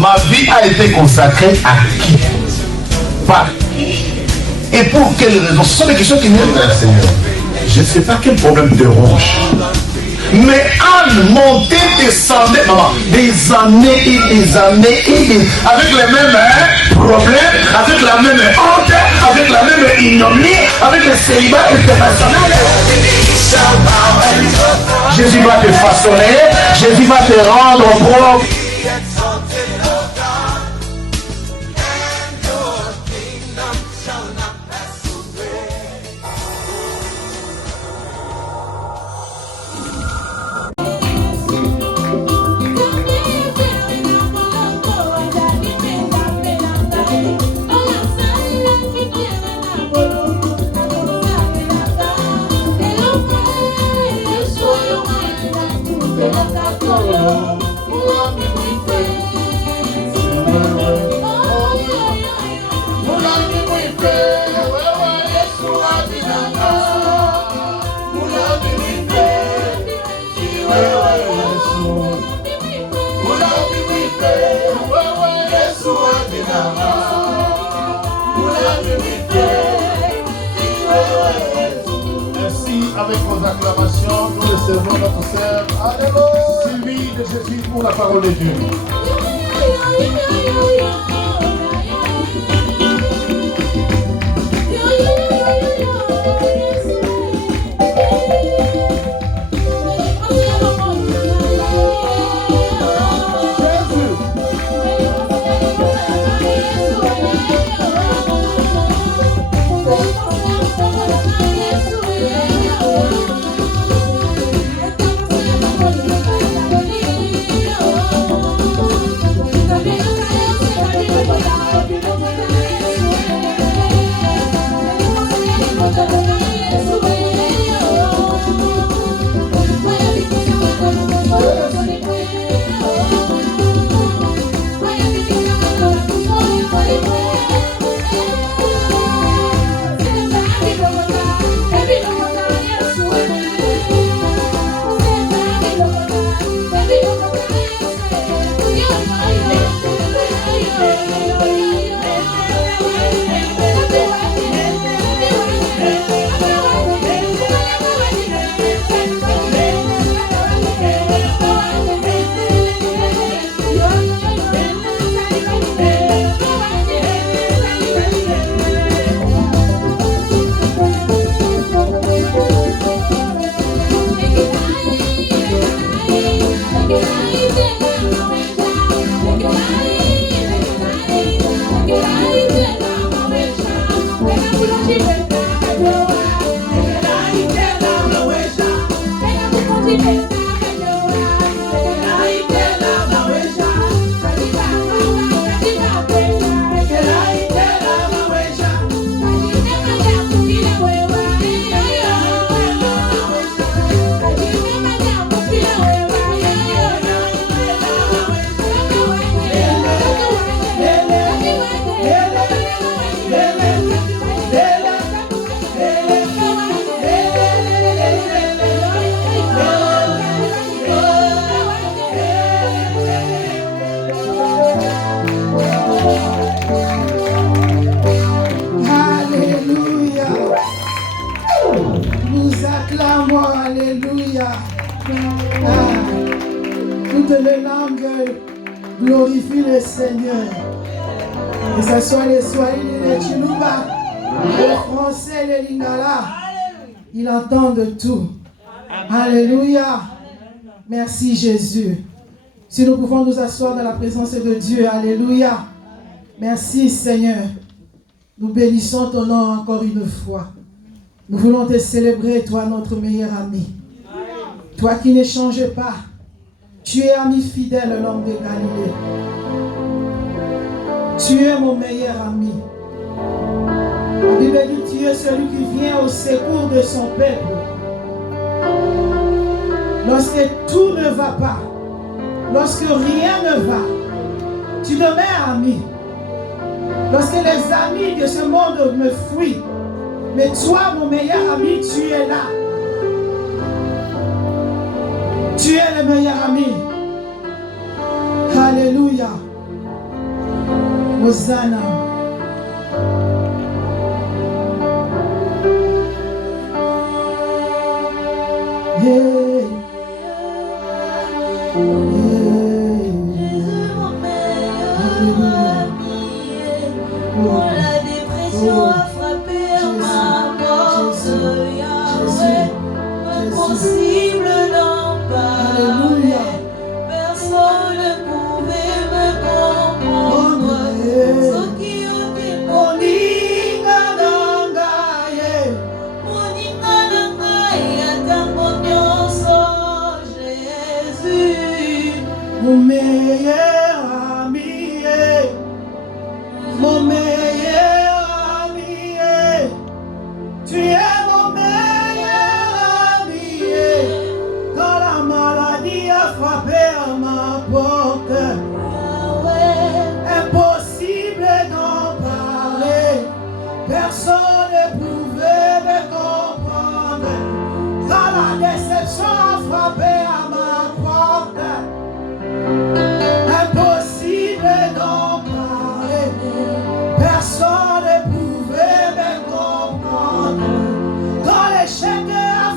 Ma vie a été consacrée à qui? Par qui? Et pour quelles raisons? Ce sont des questions qui viennent vers le Seigneur. Je ne sais pas quel problème te ronge. Mais Anne montait, descendait, maman, des années et des années et des... avec les mêmes problèmes, avec la même honte, avec la même ignominie, avec le célibat international. Jésus va te façonner, Jésus va te rendre propre. Avec vos acclamations, nous recevons notre sœur Sylvie de Jésus pour la parole de Dieu. Toutes les langues glorifient le Seigneur. Que ce soit les Swahili, les Chiluba, les Français, les Lingala, il entend de tout. Alléluia. Merci Jésus. Si nous pouvons nous asseoir dans la présence de Dieu. Alléluia. Merci Seigneur. Nous bénissons ton nom encore une fois. Nous voulons te célébrer, toi, notre meilleur ami. Toi qui ne changes pas. Tu es ami fidèle, l'homme de Galilée. Tu es mon meilleur ami. La Bible dit, tu es celui qui vient au secours de son peuple. Lorsque tout ne va pas, lorsque rien ne va, tu demeures ami. Lorsque les amis de ce monde me fuient, mais toi, mon meilleur ami, tu es là. Tu es le meilleur ami. Alléluia. Hosanna. Quand la dépression a frappé à ma porte, Yahweh, impossible d'en parler. Personne ne pouvait me comprendre. Ce qui ont été Moninga Nangaye, atango nyonso, Jésus. Mon meilleur ami, mon meilleur ami, tu es mon meilleur ami. Quand la maladie a frappé à ma porte, impossible d'en parler, personne ne pouvait me comprendre. Quand la déception a frappé à ma porte, impossible d'en parler, personne ne pouvait me comprendre. Quand l'échec a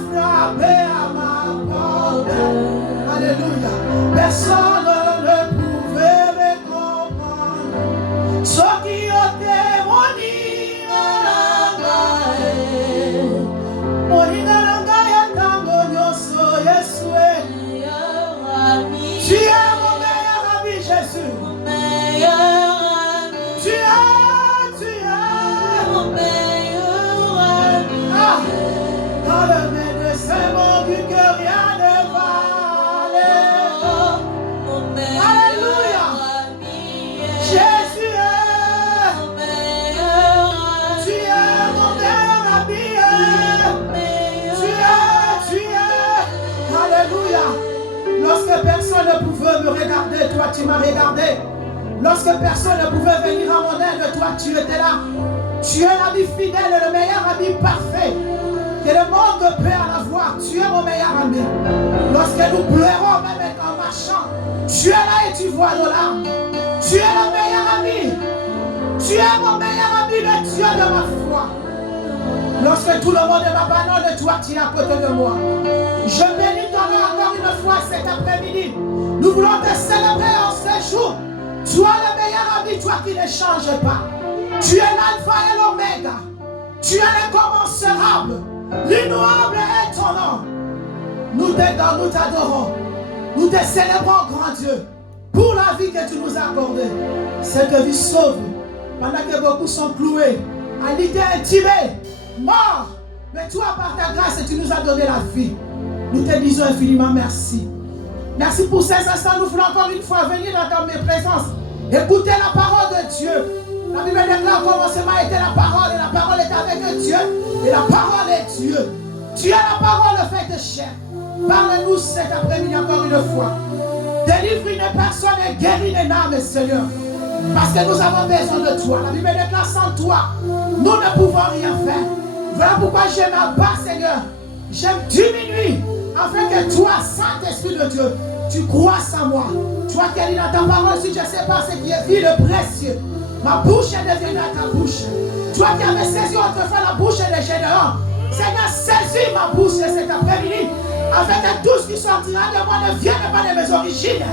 frappé à ma porte, alléluia, personne ne pouvait me comprendre. Ce qui ont témoigné, Moninga Nangaye, atango nyonso, Yeshua. Tu es mon meilleur ami, Jésus. Tu es Mon meilleur ami. Ah, quand le médecin m'ont dit que rien ne va aller. Mon meilleur Alléluia. ami. Jésus est, Mon meilleur tu es mon meilleur ami. Tu es. Alléluia. Lorsque personne ne pouvait me regarder, toi tu m'as regardé. Lorsque personne ne pouvait venir à mon aide, toi tu étais là. Tu es l'ami fidèle et le meilleur ami parfait que le monde peut avoir. Tu es mon meilleur ami. Lorsque nous pleurons même en marchant, tu es là et tu vois nos larmes. Tu es le meilleur ami. Tu es mon meilleur ami, le Dieu de ma foi. Lorsque tout le monde m'abandonne, toi tu es à côté de moi. Je bénis ton nom encore une fois cet après-midi. Nous voulons te célébrer en ce jour. Toi le meilleur ami, toi qui ne changes pas. Tu es l'alpha et l'oméga. Tu es l'incommensurable. L'inouable est ton nom. Nous t'adorons. Nous te célébrons, grand Dieu, pour la vie que tu nous as accordée. Cette vie sauve. Pendant que beaucoup sont cloués, à l'idée intimée, morts. Mais toi, par ta grâce, tu nous as donné la vie. Nous te disons infiniment merci. Merci pour ces instants. Nous voulons encore une fois venir dans mes présences. Écouter la parole de Dieu. La Bible déclare au commencement était la parole. Et la parole est avec Dieu. Et la parole est Dieu. Tu es la parole faite chair. Parle-nous cet après-midi encore une fois. Délivre une personne et guéris une âme, Seigneur. Parce que nous avons besoin de toi. La Bible déclare sans toi, nous ne pouvons rien faire. Voilà pourquoi je m'abat, Seigneur. Je diminue afin que toi, Saint-Esprit de Dieu, tu croisses en moi. Toi qui as dit dans ta parole, si je ne sais pas ce qui est vil et précieux, ma bouche est devenue à ta bouche. Toi qui avais saisi autrefois la bouche des généraux, Seigneur, saisis ma bouche cet après-midi, afin que tout ce qui sortira de moi ne vienne pas de mes origines.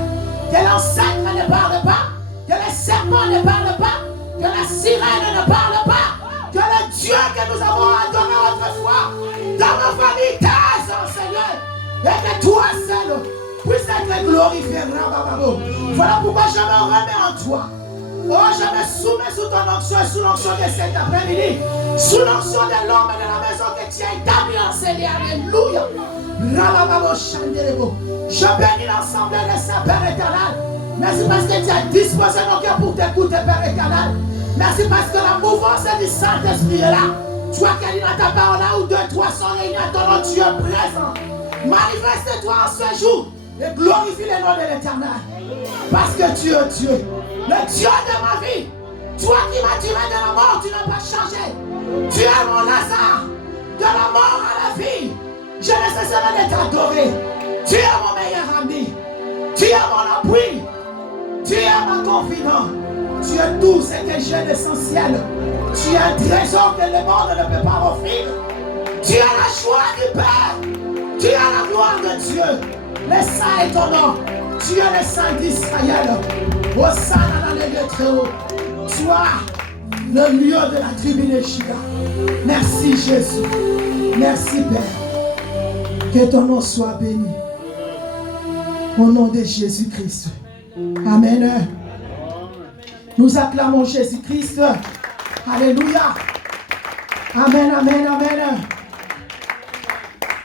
Que l'ancêtre ne parle pas, que les serpents ne parlent pas, que la sirène ne parle pas, que le Dieu que nous avons adoré autrefois dans nos familles taise, Seigneur, et que toi seul puisse être glorifié. Voilà pourquoi je me remets en toi. Oh, je me soumets sous ton onction et sous l'onction de cet après-midi, sous l'onction de l'homme et de la maison que tu as établi en Seigneur. Alléluia. Je bénis l'ensemble de sa Père éternel. Merci parce que tu as disposé nos cœurs pour t'écouter, Père éternel. Merci parce que la mouvance du Saint-Esprit est là. Toi qui as dit dans ta parole, là où 2, 3 sont réunis à ton nom, tu es présent. Manifeste-toi en ce jour et glorifie le nom de l'Éternel. Parce que tu es Dieu, le Dieu de ma vie. Toi qui m'as tiré de la mort, tu n'as pas changé. Tu es mon Lazare, de la mort à la vie. Je ne cesserai de t'adorer. Tu es mon meilleur ami. Tu es mon appui. Tu es mon confident. Tu es tout ce que j'ai d'essentiel. Tu es un trésor que le monde ne peut pas m'offrir. Tu as la joie du Père. Tu as la gloire de Dieu. Le saint est ton nom. Tu es le saint d'Israël. Hosanna dans les lieux très hauts. Toi, le lieu de la tribu de Juda. Merci Jésus. Merci Père. Que ton nom soit béni. Au nom de Jésus-Christ. Amen. Nous acclamons Jésus-Christ. Alléluia. Amen, amen, amen.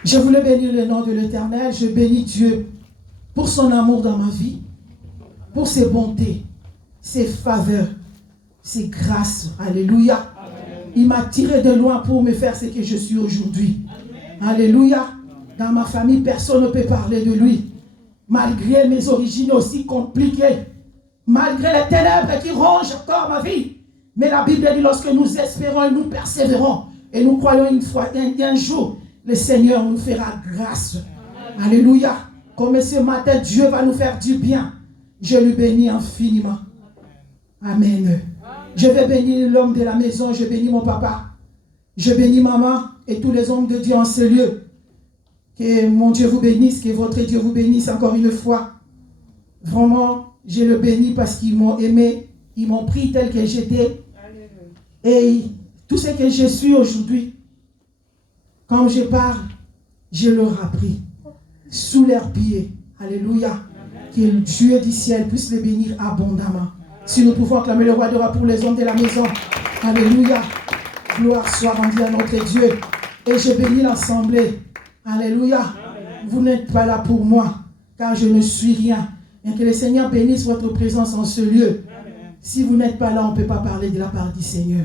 Je voulais bénir le nom de l'Éternel. Je bénis Dieu pour son amour dans ma vie, pour ses bontés, ses faveurs, ses grâces. Alléluia. Il m'a tiré de loin pour me faire ce que je suis aujourd'hui. Alléluia. Dans ma famille, personne ne peut parler de lui. Malgré mes origines aussi compliquées, malgré les ténèbres qui rongent encore ma vie. Mais la Bible dit, lorsque nous espérons et nous persévérons, et nous croyons une fois, un jour, le Seigneur nous fera grâce. Alléluia. Comme ce matin, Dieu va nous faire du bien. Je lui bénis infiniment. Amen. Je vais bénir l'homme de la maison, je bénis mon papa. Je bénis maman et tous les hommes de Dieu en ce lieu. Que mon Dieu vous bénisse, que votre Dieu vous bénisse encore une fois. Vraiment, je le bénis parce qu'ils m'ont aimé, ils m'ont pris tel que j'étais. Et tout ce que je suis aujourd'hui, quand je parle, je leur ai pris sous leurs pieds. Alléluia. Que le Dieu du ciel puisse les bénir abondamment. Si nous pouvons acclamer le roi de roi pour les hommes de la maison. Alléluia. Gloire soit rendue à notre Dieu. Et je bénis l'assemblée. Alléluia. Vous n'êtes pas là pour moi, car je ne suis rien. Et que le Seigneur bénisse votre présence en ce lieu. Si vous n'êtes pas là, on ne peut pas parler de la part du Seigneur.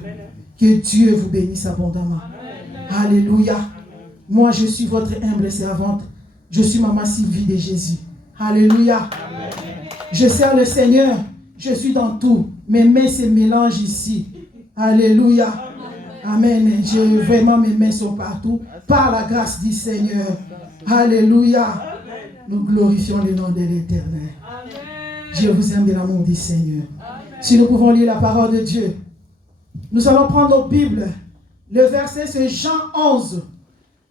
Que Dieu vous bénisse abondamment. Alléluia. Moi, je suis votre humble servante. Je suis maman Sylvie de Jésus. Alléluia. Je sers le Seigneur. Je suis dans tout. Mes mains se mélangent ici. Alléluia. Amen. Vraiment, mes mains sont partout. Par la grâce du Seigneur. Alléluia. Nous glorifions le nom de l'Éternel. Je vous aime de l'amour du Seigneur. Si nous pouvons lire la parole de Dieu. Nous allons prendre nos Bibles. Le verset, c'est Jean 11.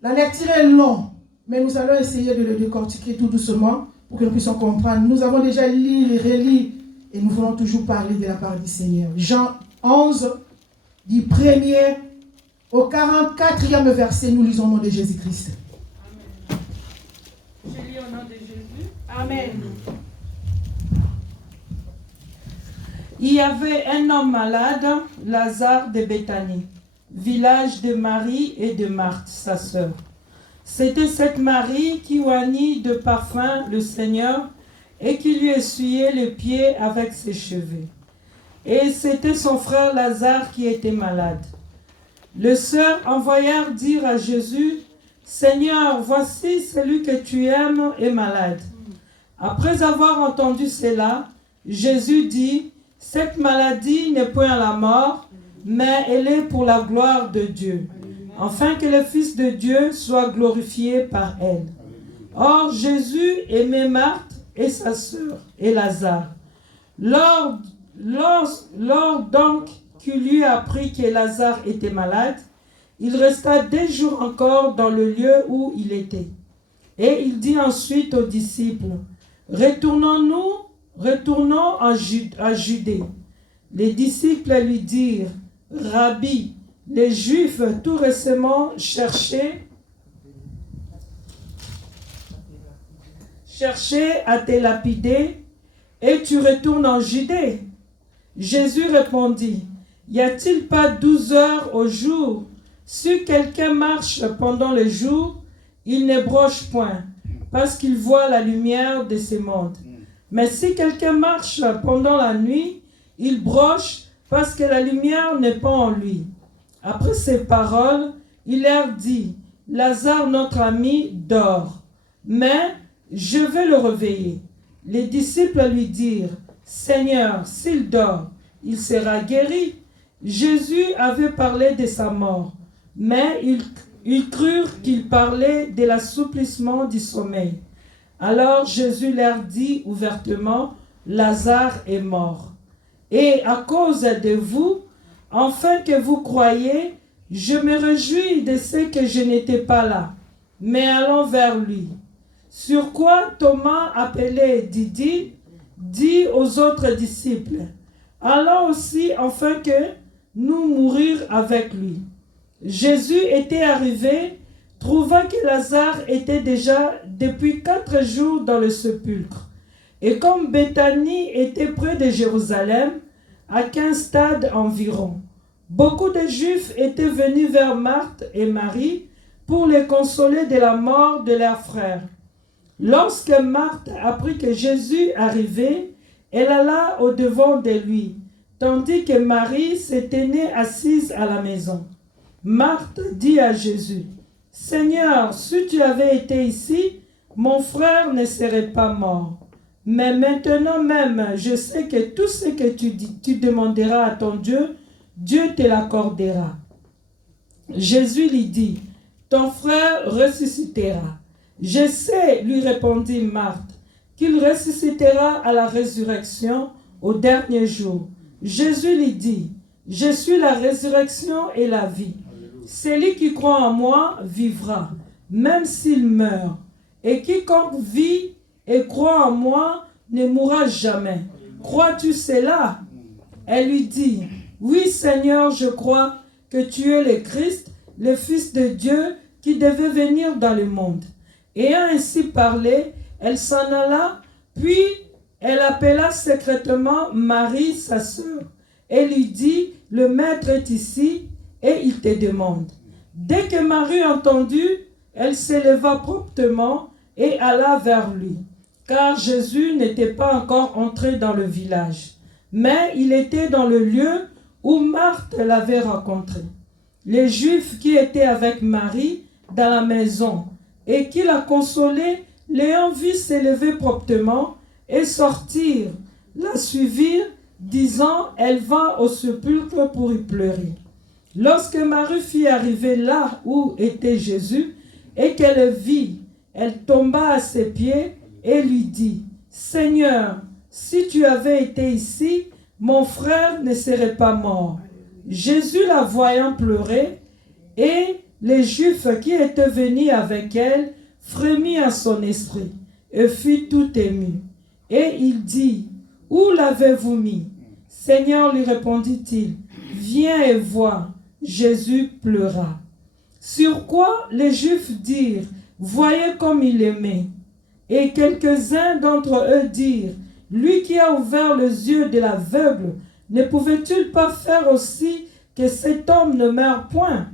La lecture est longue, mais nous allons essayer de le décortiquer tout doucement pour que nous puissions comprendre. Nous avons déjà lu et relu et nous voulons toujours parler de la part du Seigneur. Jean 11, du 1er au 44e verset, nous lisons au nom de Jésus-Christ. Je lis au nom de Jésus. Amen. Il y avait un homme malade, Lazare de Béthanie, village de Marie et de Marthe, sa sœur. C'était cette Marie qui oignit de parfum le Seigneur et qui lui essuyait les pieds avec ses cheveux. Et c'était son frère Lazare qui était malade. Les sœurs envoyèrent dire à Jésus, « Seigneur, voici celui que tu aimes est malade. » Après avoir entendu cela, Jésus dit, « Cette maladie n'est point à la mort, mais elle est pour la gloire de Dieu, afin que le Fils de Dieu soit glorifié par elle. » Or, Jésus aimait Marthe et sa sœur et Lazare. Lors donc qu'il lui apprit que Lazare était malade, il resta 2 jours encore dans le lieu où il était. Et il dit ensuite aux disciples, « Retournons à Judée. » Les disciples lui dirent, « Rabbi, les Juifs tout récemment cherchaient à te lapider, et tu retournes en Judée. » Jésus répondit, « Y a-t-il pas 12 heures au jour? Si quelqu'un marche pendant le jour, il ne broche point, parce qu'il voit la lumière de ce monde. Mais si quelqu'un marche pendant la nuit, il broche, parce que la lumière n'est pas en lui. » Après ces paroles, il leur dit, « Lazare, notre ami, dort, mais je vais le réveiller. » Les disciples lui dirent, « Seigneur, s'il dort, il sera guéri. » Jésus avait parlé de sa mort, mais ils crurent qu'il parlait de l'assouplissement du sommeil. Alors Jésus leur dit ouvertement, « Lazare est mort. et à cause de vous, afin que vous croyiez, je me réjouis de ce que je n'étais pas là, mais allons vers lui. Sur quoi Thomas, appelé Didi, dit aux autres disciples, allons aussi afin que nous mourions avec lui. Jésus était arrivé, trouvant que Lazare était déjà depuis 4 jours dans le sépulcre. Et comme Béthanie était près de Jérusalem, à 15 stades environ, beaucoup de Juifs étaient venus vers Marthe et Marie pour les consoler de la mort de leur frère. Lorsque Marthe apprit que Jésus arrivait, elle alla au-devant de lui, tandis que Marie se tenait assise à la maison. Marthe dit à Jésus, « Seigneur, si tu avais été ici, mon frère ne serait pas mort. Mais maintenant même, je sais que tout ce que tu demanderas à ton Dieu, Dieu te l'accordera. » Jésus lui dit, « Ton frère ressuscitera. » « Je sais, lui répondit Marthe, qu'il ressuscitera à la résurrection au dernier jour. » Jésus lui dit, « Je suis la résurrection et la vie. Celui qui croit en moi vivra, même s'il meurt. Et quiconque vit et croit en moi ne mourra jamais. Crois-tu cela? » Elle lui dit, « Oui, Seigneur, je crois que tu es le Christ, le Fils de Dieu qui devait venir dans le monde. » Ayant ainsi parlé, elle s'en alla, puis elle appela secrètement Marie, sa sœur, et lui dit, « Le Maître est ici, et il te demande. » Dès que Marie entendit, elle s'éleva promptement et alla vers lui, car Jésus n'était pas encore entré dans le village, mais il était dans le lieu où Marthe l'avait rencontré. Les Juifs qui étaient avec Marie dans la maison et qui la consolaient, l'ayant vue s'élever promptement et sortir, la suivirent, disant, elle va au sépulcre pour y pleurer. Lorsque Marie fut arrivée là où était Jésus et qu'elle vit, elle tomba à ses pieds et lui dit, « Seigneur, si tu avais été ici, mon frère ne serait pas mort. » Jésus la voyant pleurer, et les Juifs qui étaient venus avec elle frémit à son esprit et fut tout ému. Et il dit, « Où l'avez-vous mis? » Seigneur, lui répondit-il, « Viens et vois. » Jésus pleura. Sur quoi les Juifs dirent, « Voyez comme il aimait. » Et quelques-uns d'entre eux dirent, « Lui qui a ouvert les yeux de l'aveugle, ne pouvait-il pas faire aussi que cet homme ne meure point? »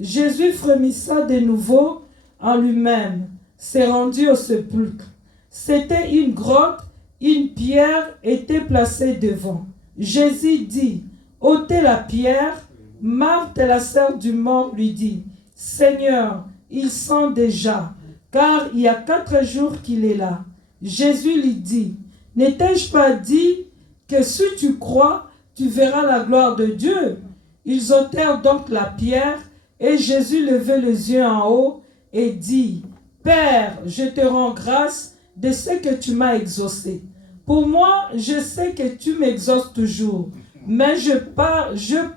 Jésus frémissa de nouveau en lui-même, s'est rendu au sépulcre. C'était une grotte, une pierre était placée devant. Jésus dit, « ôtez la pierre. » Marthe, la sœur du mort, lui dit, « Seigneur, il sent déjà, car il y a 4 jours qu'il est là. » Jésus lui dit, « N'ai-je pas dit que si tu crois, tu verras la gloire de Dieu? » Ils ôtèrent donc la pierre, et Jésus levait les yeux en haut et dit, « Père, je te rends grâce de ce que tu m'as exaucé. Pour moi, je sais que tu m'exauces toujours, mais je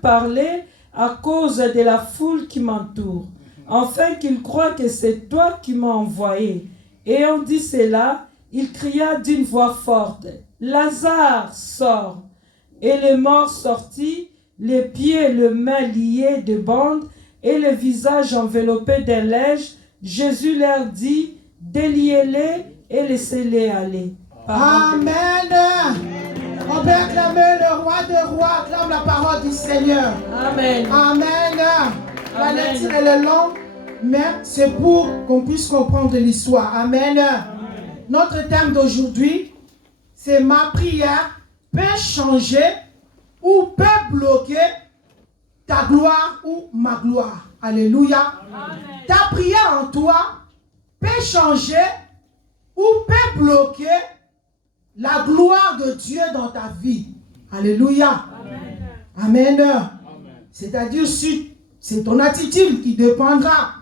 parlais à cause de la foule qui m'entoure, afin qu'ils croient que c'est toi qui m'as envoyé. » Ayant dit cela, il cria d'une voix forte, « Lazare, sors !» Et le mort sortit, les pieds et les mains liés de bandes, et le visage enveloppé d'un linge. Jésus leur dit, « Déliez-les et laissez-les aller. » Amen. On peut acclamer le roi des rois, acclame la parole du Seigneur. Amen. Amen. La Amen. lecture elle est longue, mais c'est pour qu'on puisse comprendre l'histoire. Amen. Notre thème d'aujourd'hui, c'est ma prière peut changer ou peut bloquer ta gloire ou ma gloire. Alléluia. Amen. Ta prière en toi peut changer ou peut bloquer la gloire de Dieu dans ta vie. Alléluia. Amen. Amen. C'est-à-dire, c'est ton attitude qui dépendra.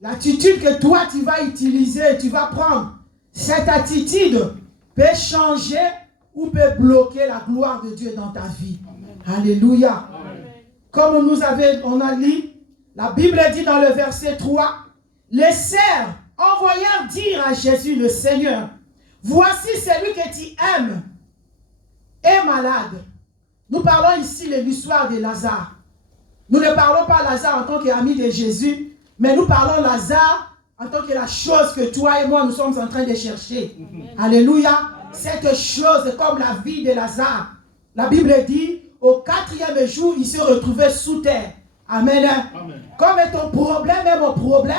L'attitude que toi tu vas utiliser, tu vas prendre. Cette attitude peut changer ou peut bloquer la gloire de Dieu dans ta vie. Alléluia. Comme on a lu, la Bible dit dans le verset 3, les serfs envoyèrent dire à Jésus le Seigneur, voici celui que tu aimes est malade. Nous parlons ici de l'histoire de Lazare. Nous ne parlons pas Lazare en tant qu'ami de Jésus, mais nous parlons Lazare en tant que la chose que toi et moi nous sommes en train de chercher. Alléluia. Cette chose comme la vie de Lazare. La Bible dit, au 4e jour, il se retrouvait sous terre. Amen. Amen. Comme ton problème et mon problème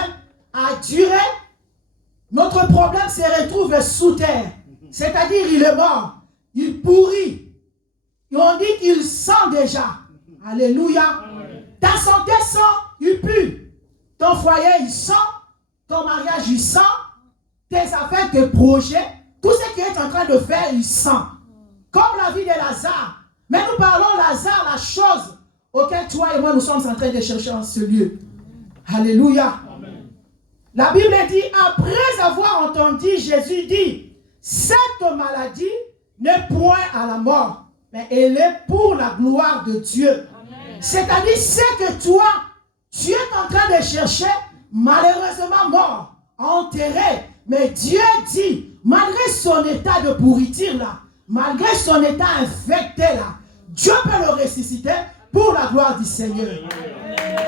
a duré, notre problème se retrouve sous terre. C'est-à-dire, il est mort. Il pourrit. Et on dit qu'il sent déjà. Alléluia. Amen. Ta santé sent, il pue. Ton foyer, il sent. Ton mariage, il sent. Tes affaires, tes projets, tout ce qu'il est en train de faire, il sent. Comme la vie de Lazare. Mais nous parlons Lazare, la chose auquel toi et moi nous sommes en train de chercher en ce lieu. Alléluia. Amen. La Bible dit, après avoir entendu Jésus dire, cette maladie n'est point à la mort, mais elle est pour la gloire de Dieu. C'est-à-dire, c'est que toi, tu es en train de chercher, malheureusement mort, enterré. Mais Dieu dit, malgré son état de pourriture là, malgré son état infecté là, Dieu peut le ressusciter pour la gloire du Seigneur.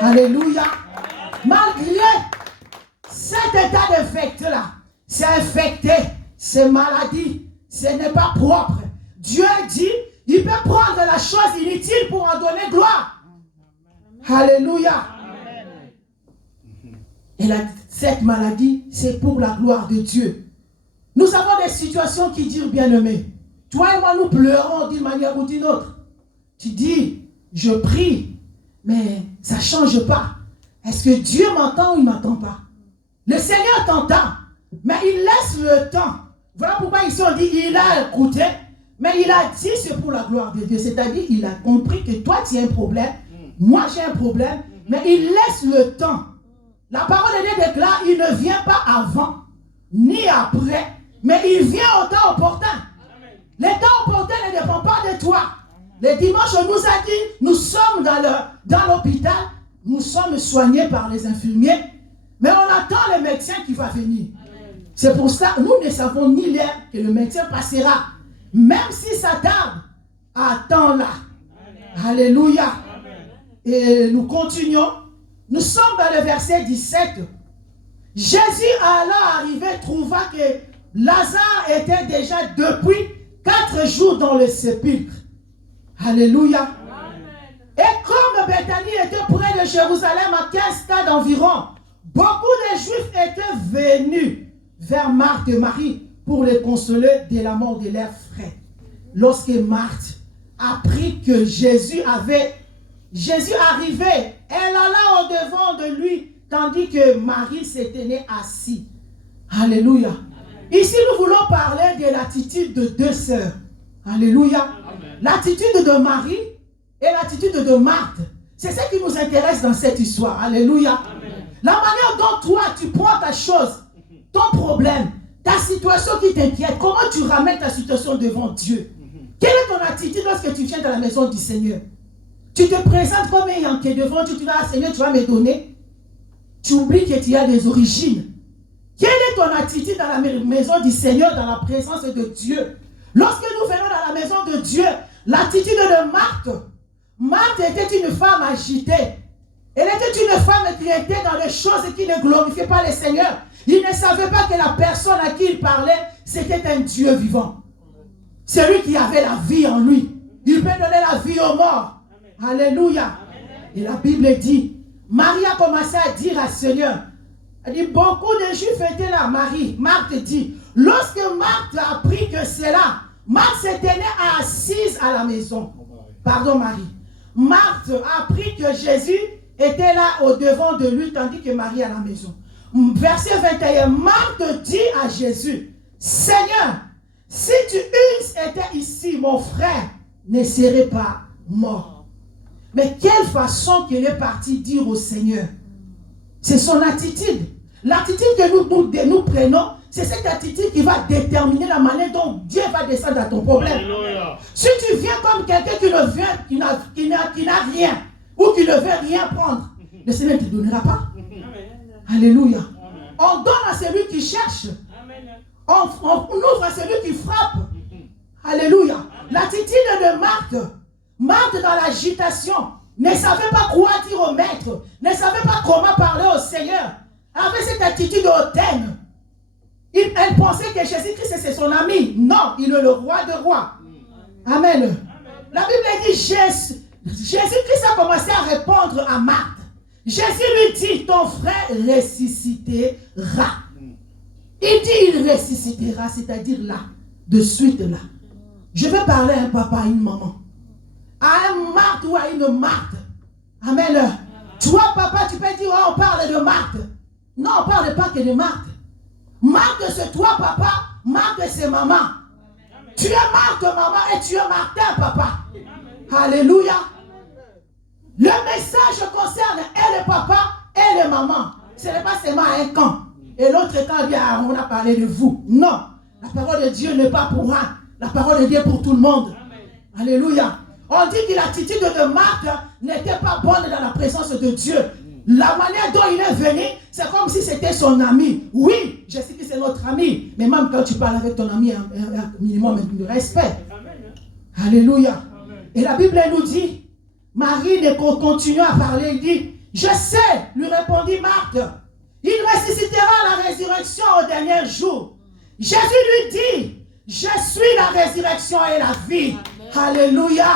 Alléluia. Malgré cet état d'infecté là, c'est infecté, c'est maladie, ce n'est pas propre. Dieu dit, il peut prendre la chose inutile pour en donner gloire. Alléluia. Et cette maladie, c'est pour la gloire de Dieu. Nous avons des situations qui disent, bien-aimés, toi et moi, nous pleurons d'une manière ou d'une autre. Tu dis, je prie, mais ça ne change pas. Est-ce que Dieu m'entend ou il ne m'entend pas? Le Seigneur t'entend, mais il laisse le temps. Voilà pourquoi ici on dit, il a écouté, mais il a dit c'est pour la gloire de Dieu. C'est-à-dire, il a compris que toi, tu as un problème, moi j'ai un problème, mais il laisse le temps. La parole de Dieu déclare, il ne vient pas avant, ni après, mais il vient au temps opportun. Le temps opportun ne dépend pas de toi. Le dimanche, on nous a dit, nous sommes dans l'hôpital, nous sommes soignés par les infirmiers, mais on attend le médecin qui va venir. C'est pour ça, nous ne savons ni l'heure que le médecin passera. Même si ça tarde, attends-la. Alléluia. Et nous continuons. Nous sommes dans le verset 17. Jésus, alors arrivé, trouva que Lazare était déjà depuis 4 jours dans le sépulcre. Alléluia. Amen. Et comme Béthanie était près de Jérusalem à 15 stades environ, beaucoup de Juifs étaient venus vers Marthe et Marie pour les consoler de la mort de leurs frères. Lorsque Marthe apprit que Jésus arrivait, elle alla au-devant de lui, tandis que Marie se tenait assise. Alléluia. Ici, nous voulons parler de l'attitude de deux sœurs. Alléluia. L'attitude de Marie et l'attitude de Marthe. C'est ce qui nous intéresse dans cette histoire. Alléluia. Amen. La manière dont toi, tu prends ta chose, ton problème, ta situation qui t'inquiète, comment tu ramènes ta situation devant Dieu. Quelle est ton attitude lorsque tu viens dans la maison du Seigneur? Tu te présentes comme un yanké devant Dieu, tu dis, ah Seigneur, tu vas me donner. Tu oublies que tu as des origines. Quelle est ton attitude dans la maison du Seigneur, dans la présence de Dieu? Lorsque nous venons dans la maison de Dieu, l'attitude de Marthe était une femme agitée. Elle était une femme qui était dans les choses qui ne glorifiaient pas le Seigneur. Il ne savait pas que la personne à qui il parlait, c'était un Dieu vivant. Celui qui avait la vie en lui. Il peut donner la vie aux morts. Alléluia. Et la Bible dit, Marie a commencé à dire à Seigneur, elle dit, beaucoup de Juifs étaient là. Marthe dit, lorsque Marthe a appris que c'est là, Marthe se tenait assise à la maison. Pardon, Marie. Marthe a appris que Jésus était là au-devant de lui, tandis que Marie à la maison. Verset 21, Marthe dit à Jésus, Seigneur, si tu étais ici, mon frère ne serait pas mort. Mais quelle façon qu'il est parti dire au Seigneur. C'est son attitude. L'attitude que nous prenons, c'est cette attitude qui va déterminer la manière dont Dieu va descendre à ton problème. Alléluia. Si tu viens comme quelqu'un qui ne vient, qui n'a rien, ou qui ne veut rien prendre, le Seigneur ne te donnera pas. Alléluia. On donne à celui qui cherche. On ouvre à celui qui frappe. Alléluia. L'attitude de Marthe dans l'agitation, ne savait pas quoi dire au maître, ne savait pas comment parler au Seigneur, avait cette attitude hautaine. Elle pensait que Jésus-Christ c'est son ami. Non, il est le roi de rois. Amen. La Bible dit Jésus-Christ a commencé à répondre à Marthe. Jésus lui dit, ton frère ressuscitera. Il dit, il ressuscitera, c'est-à-dire là, de suite là. Je vais parler à un papa, à une maman, à un Marthe ou à une Marthe. Amen. Toi, papa, tu peux dire, oh, on parle de Marthe. Non, on ne parle pas que de Marthe. Marthe, c'est toi, papa. Marthe, c'est maman. Tu es Marthe, maman, et tu es Martin, papa. Alléluia. Le message concerne et le papa et le maman. Ce n'est pas seulement un camp. Et l'autre camp, on a parlé de vous. Non. La parole de Dieu n'est pas pour un. La parole de Dieu est pour tout le monde. Alléluia. On dit que l'attitude de Marthe n'était pas bonne dans la présence de Dieu. La manière dont il est venu, c'est comme si c'était son ami. Oui, je sais que c'est notre ami. Mais même quand tu parles avec ton ami, un minimum de respect. Alléluia. Et la Bible nous dit, Marie continue à parler, il dit, je sais, lui répondit Marthe, il ressuscitera à la résurrection au dernier jour. Jésus lui dit, je suis la résurrection et la vie. Amen. Alléluia.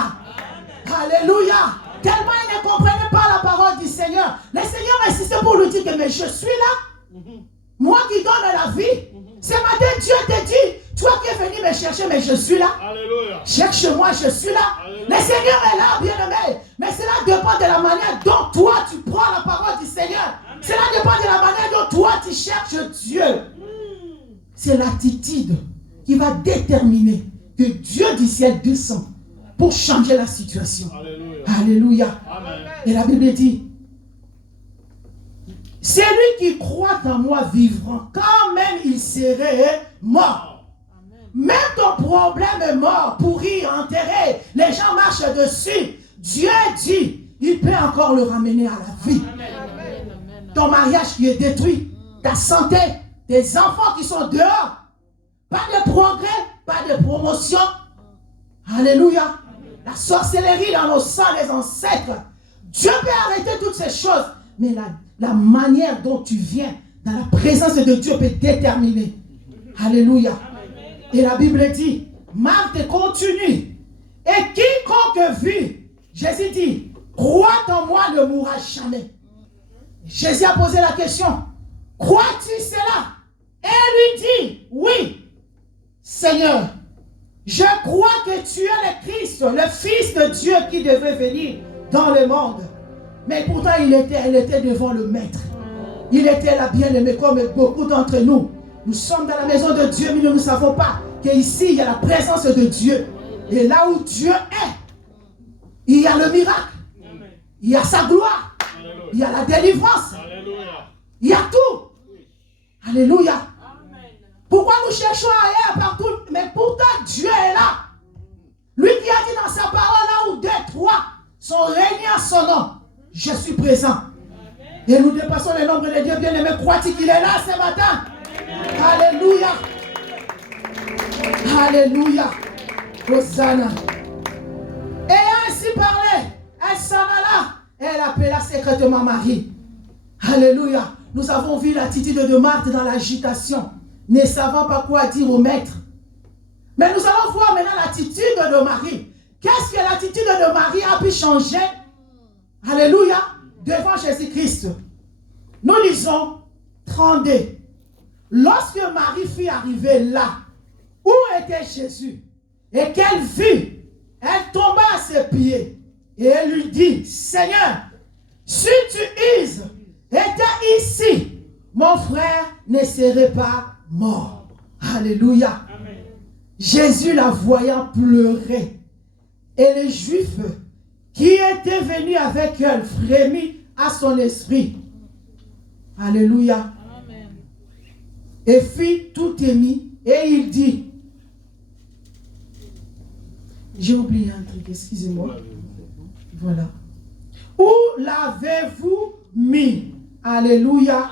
Amen. Alléluia. Tellement il ne comprenait pas la parole du Seigneur. Le Seigneur insistait pour lui dire que mais je suis là. Moi qui donne la vie. Ce matin, Dieu te dit, toi qui es venu me chercher, mais je suis là. Alléluia. Cherche-moi, je suis là. Alléluia. Le Seigneur est là, bien-aimé. Mais cela dépend de la manière dont toi tu prends la parole du Seigneur. Amen. Cela dépend de la manière dont toi tu cherches Dieu. C'est l'attitude qui va déterminer que Dieu du ciel descend pour changer la situation. Alléluia. Alléluia. Amen. Et la Bible dit, celui qui croit en moi vivra, quand même il serait mort. Amen. Même ton problème est mort, pourri, enterré, les gens marchent dessus. Dieu dit, il peut encore le ramener à la vie. Amen. Ton mariage qui est détruit, ta santé, tes enfants qui sont dehors, pas de progrès, pas de promotion. Alléluia. Amen. La sorcellerie dans nos sangs, les ancêtres. Dieu peut arrêter toutes ces choses. Mais la manière dont tu viens dans la présence de Dieu peut déterminer. Alléluia. Amen. Et la Bible dit, Marthe continue. Et quiconque vit, Jésus dit, crois en moi ne mourra jamais. Jésus a posé la question, crois-tu cela? Et lui dit, oui. Seigneur, je crois que tu es le Christ, le Fils de Dieu qui devait venir dans le monde. Mais pourtant, elle était devant le Maître. Il était là bien-aimé comme beaucoup d'entre nous. Nous sommes dans la maison de Dieu, mais nous ne savons pas qu'ici, il y a la présence de Dieu. Et là où Dieu est, il y a le miracle. Il y a sa gloire. Il y a la délivrance. Il y a tout. Alléluia. Pourquoi nous cherchons ailleurs partout? Mais pourtant Dieu est là. Lui qui a dit dans sa parole, là où 2, 3 sont réunis en son nom, je suis présent. Et nous dépassons le nombre de Dieu bien-aimés. Crois-tu qu'il est là ce matin? Alléluia. Alléluia. Hosanna. Et ainsi parlait, elle s'en alla. Elle appela secrètement Marie. Alléluia. Nous avons vu l'attitude de Marthe dans l'agitation, ne savant pas quoi dire au maître. Mais nous allons voir maintenant l'attitude de Marie. Qu'est-ce que l'attitude de Marie a pu changer? Alléluia. Devant Jésus-Christ. Nous lisons 32. Lorsque Marie fut arrivée là, où était Jésus, et qu'elle vit, elle tomba à ses pieds, et elle lui dit, Seigneur, si tu étais ici, mon frère ne serait pas mort. Alléluia. Amen. Jésus la voyant pleurer, et les Juifs qui étaient venus avec elle frémit à son esprit. Alléluia. Amen. et fit tout émis. Et il dit, j'ai oublié un truc, excusez-moi. Voilà. Où l'avez-vous mis? Alléluia.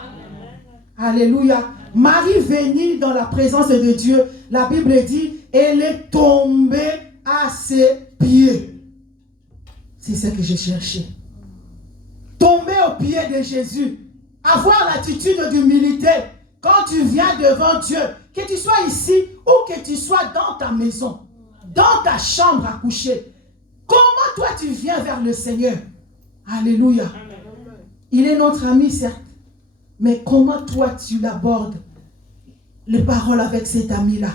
Alléluia. Marie venue dans la présence de Dieu. La Bible dit, elle est tombée à ses pieds. C'est ce que j'ai cherché. Tomber aux pieds de Jésus. Avoir l'attitude d'humilité. Quand tu viens devant Dieu, que tu sois ici ou que tu sois dans ta maison, dans ta chambre à coucher, comment toi tu viens vers le Seigneur? Alléluia. Il est notre ami, certes, mais comment toi tu l'abordes les paroles avec cet ami-là?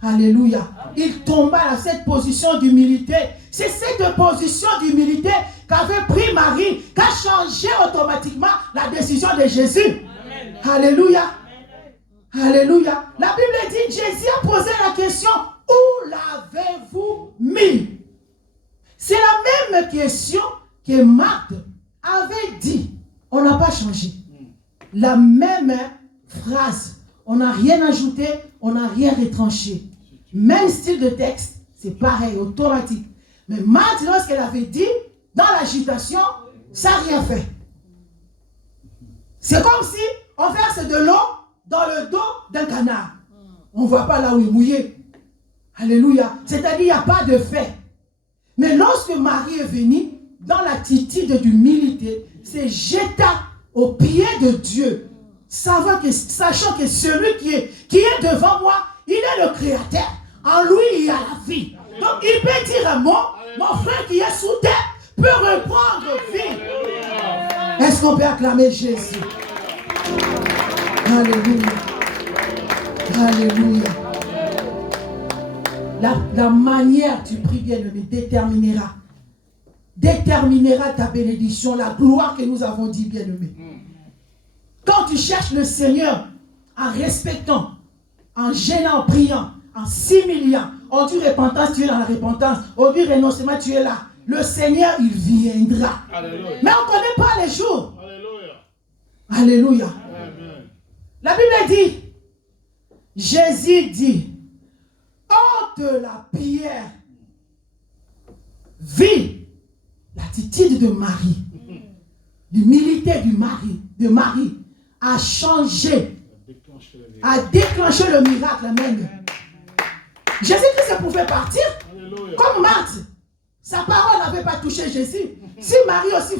Alléluia. Il tomba à cette position d'humilité. C'est cette position d'humilité qu'avait pris Marie, qui a changé automatiquement la décision de Jésus. Amen. Alléluia. Alléluia. La Bible dit, Jésus a posé la question, où l'avez-vous mis? C'est la même question que Marthe avait dit. On n'a pas changé. La même phrase. On n'a rien ajouté, on n'a rien retranché. Même style de texte, c'est pareil, automatique. Mais Marthe, lorsqu'elle avait dit, dans l'agitation, ça n'a rien fait. C'est comme si on verse de l'eau dans le dos d'un canard. On ne voit pas là où il est mouillé. Alléluia. C'est-à-dire qu'il n'y a pas de fait. Mais lorsque Marie est venue, dans l'attitude d'humilité, se jeta aux pieds de Dieu, sachant que celui qui est devant moi, il est le Créateur. En lui, il y a la vie. Donc, il peut dire un mot, mon frère qui est sous terre peut reprendre vie. Est-ce qu'on peut acclamer Jésus? Alléluia. Alléluia. La manière tu pries, bien-aimé, déterminera ta bénédiction, la gloire que nous avons dit, bien-aimé. Quand tu cherches le Seigneur en respectant, en gênant, en priant, en s'humiliant, on dit repentance, tu es dans la repentance, on dit renoncement, tu es là. Le Seigneur, il viendra. Alléluia. Mais on ne connaît pas les jours. Alléluia. Alléluia. Amen. La Bible dit, Jésus dit, ôte la pierre. Vis l'attitude de Marie. L'humilité de Marie a changé, a déclenché le miracle. Amen. Jésus-Christ pouvait partir. Alléluia. Comme Marthe. Sa parole n'avait pas touché Jésus. Si Marie aussi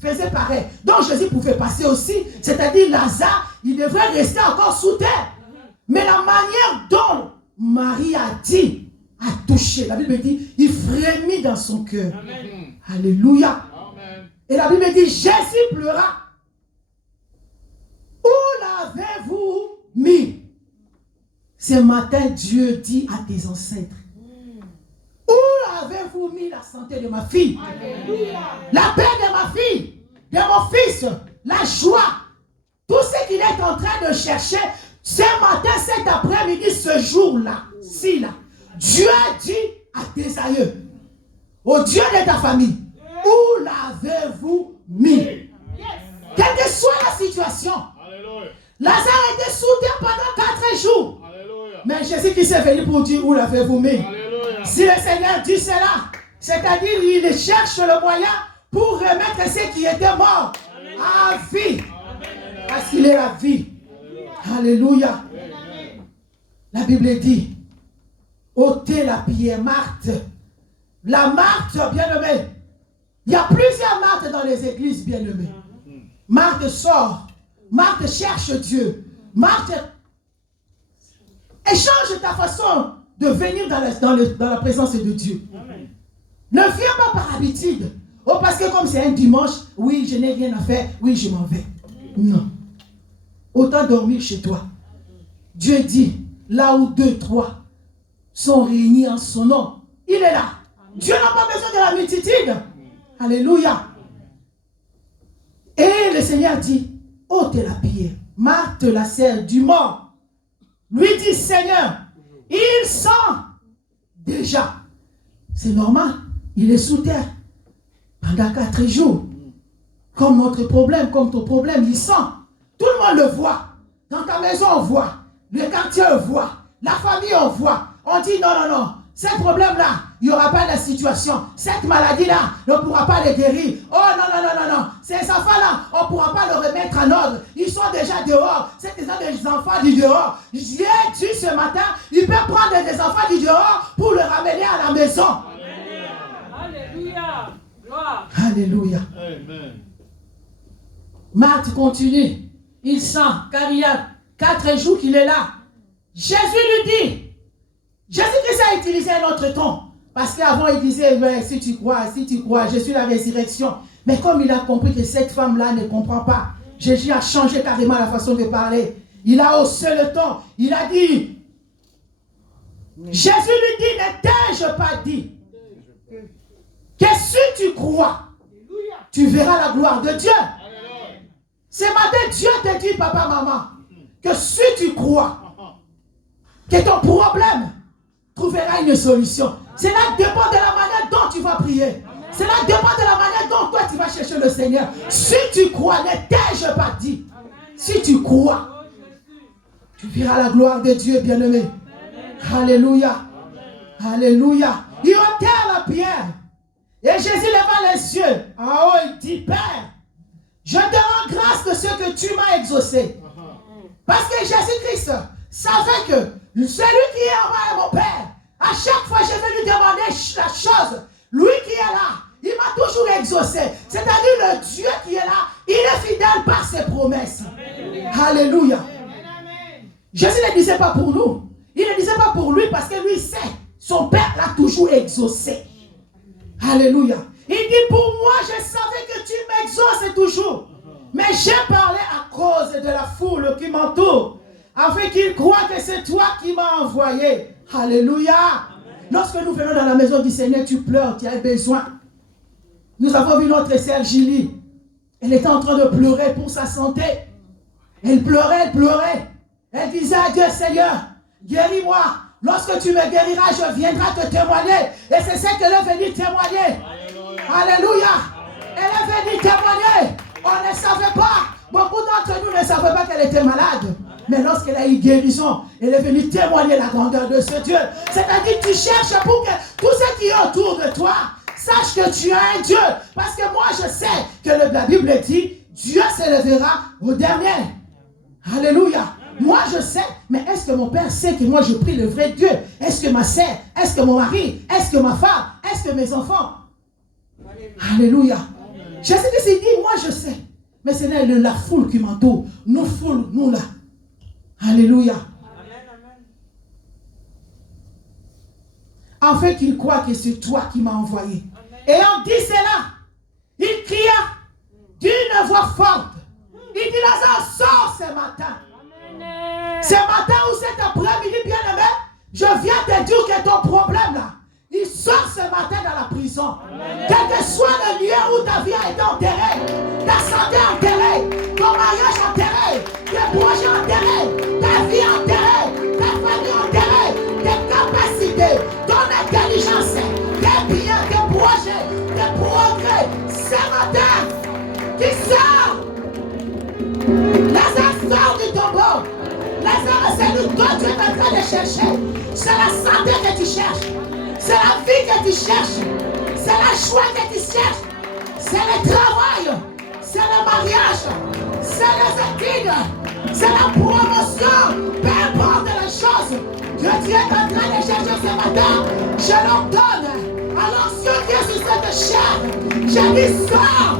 faisait pareil, donc Jésus pouvait passer aussi. C'est-à-dire Lazare, il devrait rester encore sous terre. Mais la manière dont Marie a dit, a touché, la Bible dit, il frémit dans son cœur. Amen. Alléluia. Amen. Et la Bible dit, Jésus pleura. Où l'avez-vous mis? Ce matin, Dieu dit à tes ancêtres, où avez-vous mis la santé de ma fille? Alléluia. La paix de ma fille, de mon fils, la joie, tout ce qu'il est en train de chercher, ce matin, cet après-midi, ce jour-là, si là, Dieu dit à tes aïeux, au Dieu de ta famille, où l'avez-vous mis? Yes. Quelle que soit la situation, alléluia. Lazare était sous terre pendant 4 jours. Alléluia. Mais Jésus qui s'est venu pour dire, où l'avez-vous mis? Alléluia. Si le Seigneur dit cela, c'est-à-dire il cherche le moyen pour remettre ceux qui étaient morts à vie. Amen. Parce qu'il est la vie. Alléluia. Amen. La Bible dit, ôtez la pierre, Marthe. La Marthe, bien-aimée. Il y a plusieurs Marthe dans les églises, bien-aimées. Marthe sort. Marthe cherche Dieu. Marthe échange ta façon de venir dans la présence de Dieu. Amen. Ne viens pas par habitude. Oh, parce que comme c'est un dimanche, oui, je n'ai rien à faire, oui, je m'en vais. Non. Autant dormir chez toi. Dieu dit, là où 2, 3 sont réunis en son nom, il est là. Dieu n'a pas besoin de la multitude. Alléluia. Et le Seigneur dit, ôte la pierre. Marthe, la sœur du mort, lui dit, Seigneur, il sent déjà. C'est normal. Il est sous terre pendant 4 jours. Comme notre problème, comme ton problème, il sent. Tout le monde le voit. Dans ta maison, on voit. le quartier le voit, la famille on voit. On dit non, non, non, ce problème-là, il n'y aura pas de situation. Cette maladie-là, on ne pourra pas les guérir. Oh non, non, non, non, non. Ces enfants-là, on ne pourra pas les remettre en ordre. Ils sont déjà dehors. C'est déjà des enfants du dehors. J'ai dit ce matin, il peut prendre des enfants du dehors pour les ramener à la maison. Alléluia. Gloire. Alléluia. Amen. Marthe continue. Il sent, car il y a 4 jours qu'il est là. Jésus lui dit, Jésus-Christ a utilisé un autre ton. Parce qu'avant, il disait, ouais, si tu crois, je suis la résurrection. Mais comme il a compris que cette femme-là ne comprend pas, Jésus a changé carrément la façon de parler. Il a haussé le ton. Il a dit, Jésus lui dit, ne t'ai-je pas dit que si tu crois, tu verras la gloire de Dieu. Ce matin, Dieu te dit, papa, maman, que si tu crois, que ton problème trouvera une solution. Cela dépend de la manière dont tu vas prier. Cela dépend de la manière dont toi tu vas chercher le Seigneur. Si tu crois, ne t'ai-je pas dit. Si tu crois, tu verras la gloire de Dieu, bien-aimé. Alléluia. Alléluia. Il ôtait la pierre. Et Jésus leva les yeux en haut et dit, Père, je te rends grâce de ce que tu m'as exaucé. Parce que Jésus-Christ savait que celui qui est en moi est mon Père. À chaque fois, je vais lui demander la chose. Lui qui est là, il m'a toujours exaucé. C'est-à-dire le Dieu qui est là, il est fidèle par ses promesses. Alléluia. Jésus ne disait pas pour nous. Il ne disait pas pour lui parce que lui sait. Son Père l'a toujours exaucé. Alléluia. Il dit pour moi, je savais que tu m'exauces toujours. Mais j'ai parlé à cause de la foule qui m'entoure. Afin qu'il croie que c'est toi qui m'as envoyé. Alléluia. Lorsque nous venons dans la maison du Seigneur, tu pleures, tu as besoin. Nous avons vu notre sœur Julie. Elle était en train de pleurer pour sa santé. Elle pleurait, elle pleurait. Elle disait à Dieu, Seigneur, guéris-moi. Lorsque tu me guériras, je viendrai te témoigner. Et c'est ce qu'elle est venue témoigner. Alléluia. Elle est venue témoigner. On ne savait pas. Beaucoup d'entre nous ne savaient pas qu'elle était malade. Mais lorsqu'elle a eu guérison, elle est venue témoigner la grandeur de ce Dieu. C'est-à-dire que tu cherches pour que tous ceux qui sont autour de toi sachent que tu as un Dieu. Parce que moi, je sais que la Bible dit, Dieu s'élèvera au dernier. Alléluia. Moi, je sais, mais est-ce que mon père sait que moi, je prie le vrai Dieu? Est-ce que ma sœur? Est-ce que mon mari? Est-ce que ma femme? Est-ce que mes enfants? Alléluia. Jésus-Christ dit, moi, je sais. Mais ce n'est la foule qui m'entoure. Nous, foule, nous là. Alléluia. Afin qu'il croit que c'est toi qui m'as envoyé. Et on dit cela. Il cria d'une voix forte. Il dit, Lazare, sors ce matin. Ce matin ou cet après-midi, bien-aimé, je viens te dire que ton problème là, il sort ce matin dans la prison. Quel que soit le lieu où ta vie a été enterrée, ta santé enterrée, ton mariage enterré, tes projets enterrés, ta vie enterrée, ta famille enterrée, tes capacités, ton intelligence, tes biens, tes projets, tes progrès, ce matin, qui sort. Lazare sort du tombeau. Lazare, c'est nous que tu es en train de chercher. C'est la santé que tu cherches. C'est la vie que tu cherches. C'est la joie que tu cherches. C'est le travail. C'est le mariage. C'est les études. C'est la promotion. Peu importe les choses que tu es en train de chercher ce matin, je l'ordonne à l'ancien Dieu sur cette chair. Je dis sors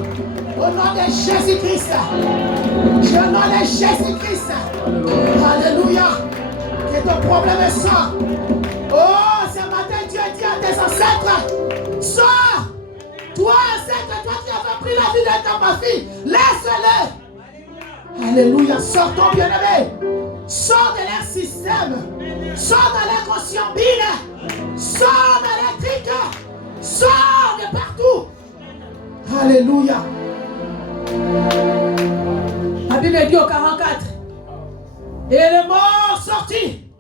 au nom de Jésus-Christ. Au nom de Jésus-Christ. Alléluia. Que ton problème sort. Oh, ce matin, Dieu dit à tes ancêtres, sors. Toi, ancêtre, toi qui avais pris la vie de ta fille, laisse-le. Alléluia. Sortons, bien-aimés. Sors de leur système. Sors de leur conscience. Sors de l'électrique. Sors de partout. Alléluia. La Bible dit au 44. Et le mort sortit.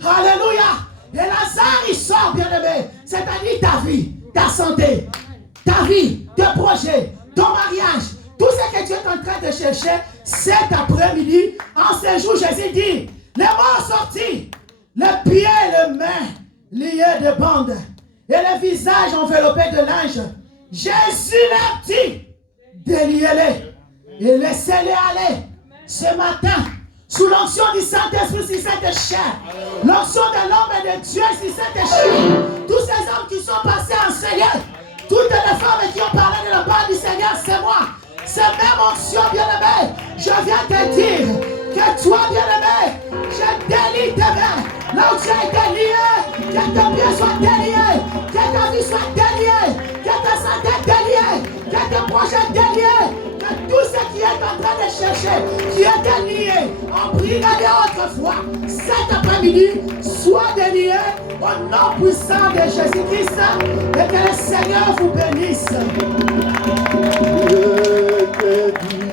Alléluia. Et Lazare, il sort, bien-aimé. C'est-à-dire ta vie, ta santé, ta vie, tes projets, ton mariage, tout ce que tu es en train de chercher cet après-midi. En ce jour, Jésus dit, Les morts sortis, les pieds et les mains liés de bandes et les visages enveloppés de linge. Jésus leur dit, déliez-les et laissez-les aller. Ce matin, sous l'onction du Saint-Esprit sur cette chair, l'onction de l'homme et de Dieu sur cette chair, tous ces hommes qui sont passés en Seigneur, toutes les femmes qui ont parlé de la part du Seigneur, c'est moi. C'est même onction, bien-aimé. Je viens te dire que toi, bien-aimé, je délie tes mains. Là où tu as été lié, que tes pieds soient déliés, que ta vie soit déliée, que ta santé déliée, que tes projets déliés, que tout ce qui est en train de chercher, qui est délié, en prière autrefois, cet après-midi, soit délié au nom puissant de Jésus-Christ et que le Seigneur vous bénisse. Je te dis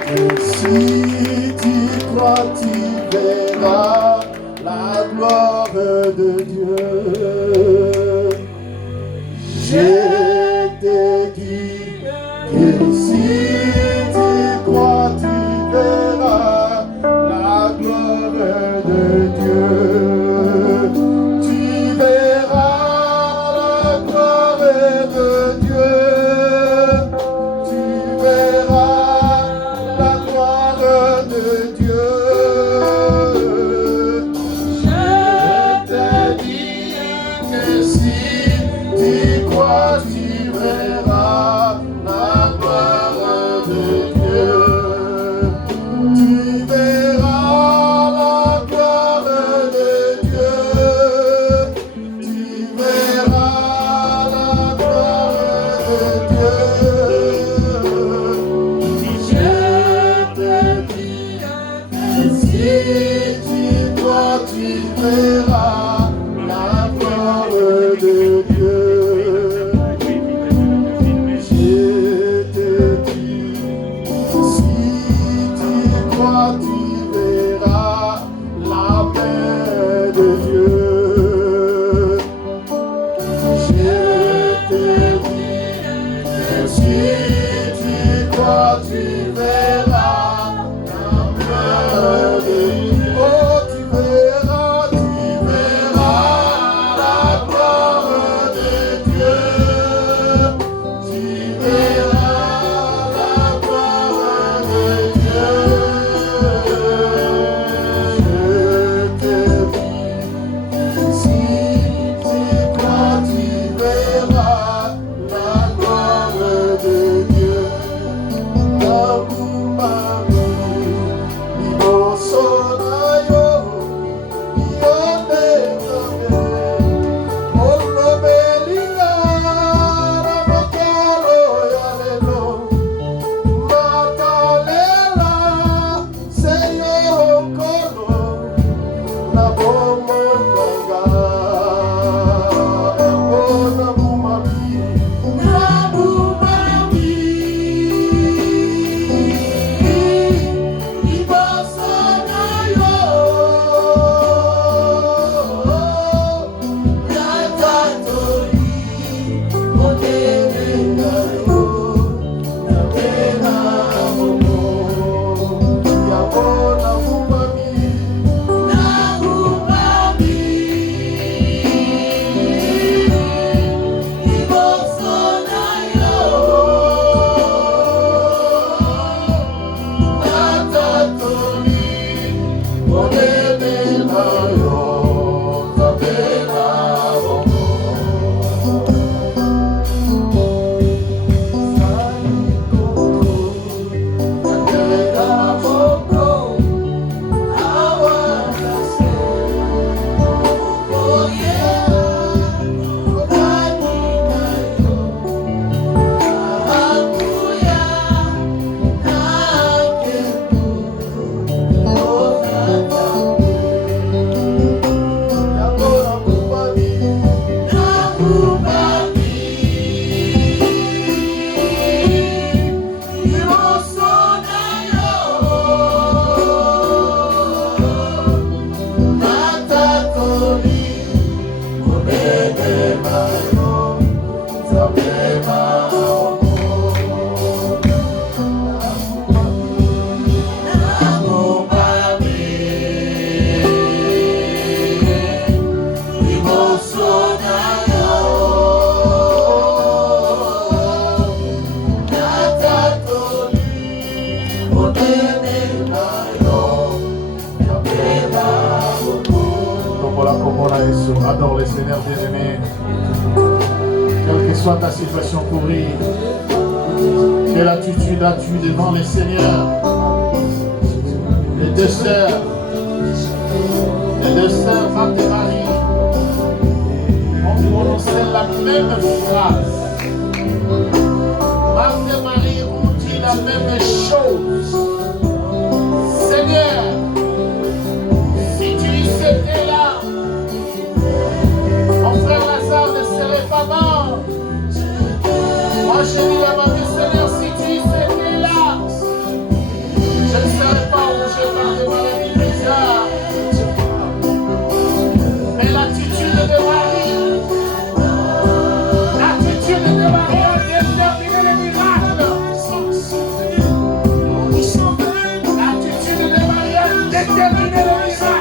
que si tu crois, tu verras la gloire de Dieu. Je te dis que si tu crois, tu verras la gloire de Dieu. Tu verras la gloire de Dieu. Tu verras la gloire de Dieu. Je te dis que si tu crois, tu verras la gloire de Dieu. Tu verras la gloire de Dieu. Tu verras la gloire de Dieu. Je te dis que si tu crois, tu verras la gloire de Dieu. Je te dis, si tu crois, tu verras la paix de Dieu. Je te dis, que si tu crois, tu verras la paix de Dieu. Oh, tu verras la gloire de Dieu. Tu verras la gloire de Dieu. Je te dis, si tu crois, tu verras la gloire de Dieu. L'amour adore le Seigneur bien-aimé. Quelle que soit ta situation pourrie, quelle attitude as-tu devant le Seigneur? Les deux sœurs, Marthe et Marie, ont prononcé la même phrase. Marthe et Marie ont dit la même chose. Seigneur, si tu étais là, mon frère Lazare ne serait pas mort. Moi j'ai dit à ma vie, Seigneur, si tu étais là, je ne serais pas rougé par des maladies bizarres. Mais l'attitude de Marie a déterminé les miracles. L'attitude de Marie a déterminé les miracles.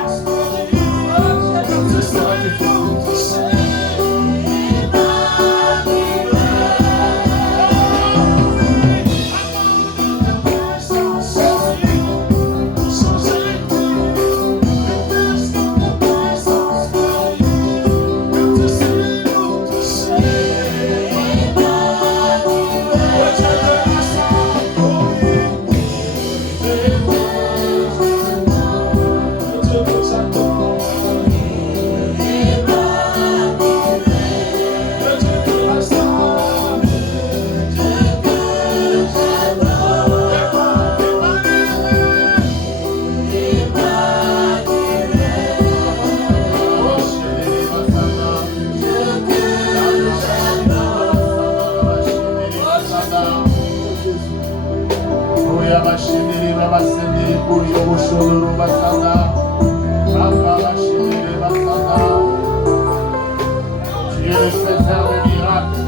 Tu es le faiseur de miracles.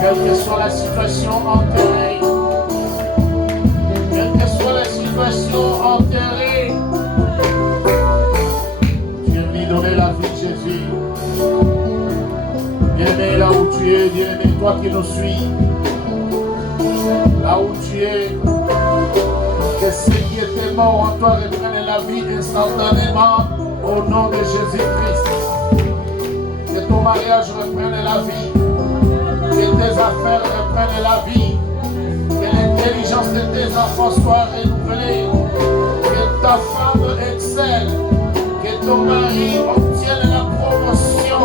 Quelle que soit la situation enterrée, quelle que soit la situation enterrée, tu es venu donner la vie de Jésus. Bien-aimé, là où tu es, bien-aimé, toi qui nous suis, là où tu es, que ceux qui étaient morts en toi reprennent la vie instantanément au nom de Jésus-Christ. Que ton mariage reprenne la vie, que tes affaires reprennent la vie, que l'intelligence de tes enfants soit renouvelée, que ta femme excelle, que ton mari obtienne la promotion.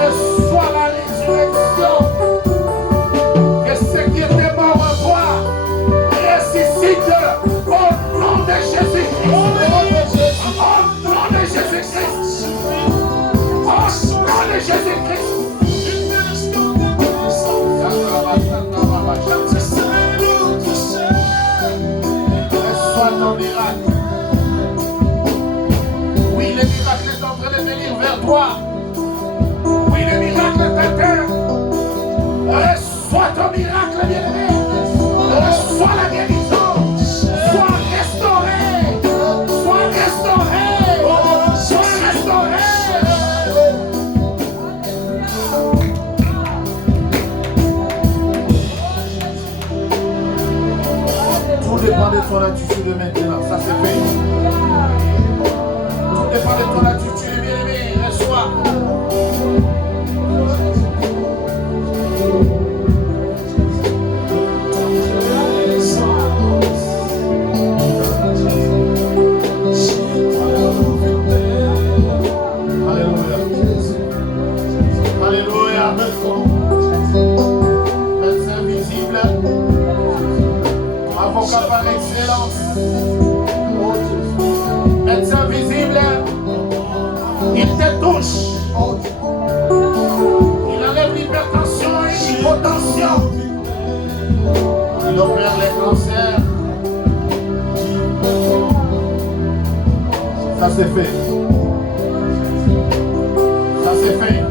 Reçois la résurrection, que ceux qui étaient morts en toi ressuscite au nom de Jésus-Christ. Au nom de Jésus-Christ. Au nom de Jésus-Christ. Reçois ton miracle. Oui, le miracle est en train de venir vers toi. Oui, le miracle t'atteint. Reçois ton miracle, bien-aimé. Reçois la guérison. Sois restauré. Sois restauré. Sois restauré. Tout dépend de ton attitude maintenant. Ça c'est fait. Tout dépend de ton attitude, bien-aimé. Reçois. Médecin visible, avocat par excellence, médecin visible, il te touche, il enlève l'hypertension et l'hypotension, il opère les cancers, ça c'est fait, ça c'est fait.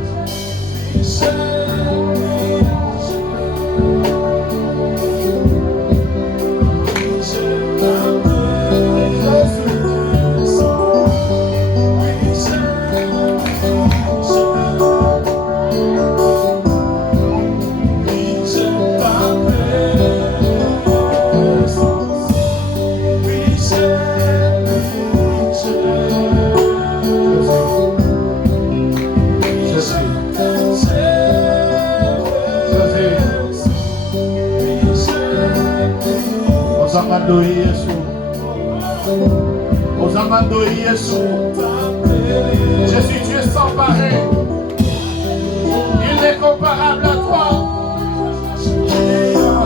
Osamando Yesu. Osamando Yesu. Jésus, tu es sans pareil. Il est comparable à toi.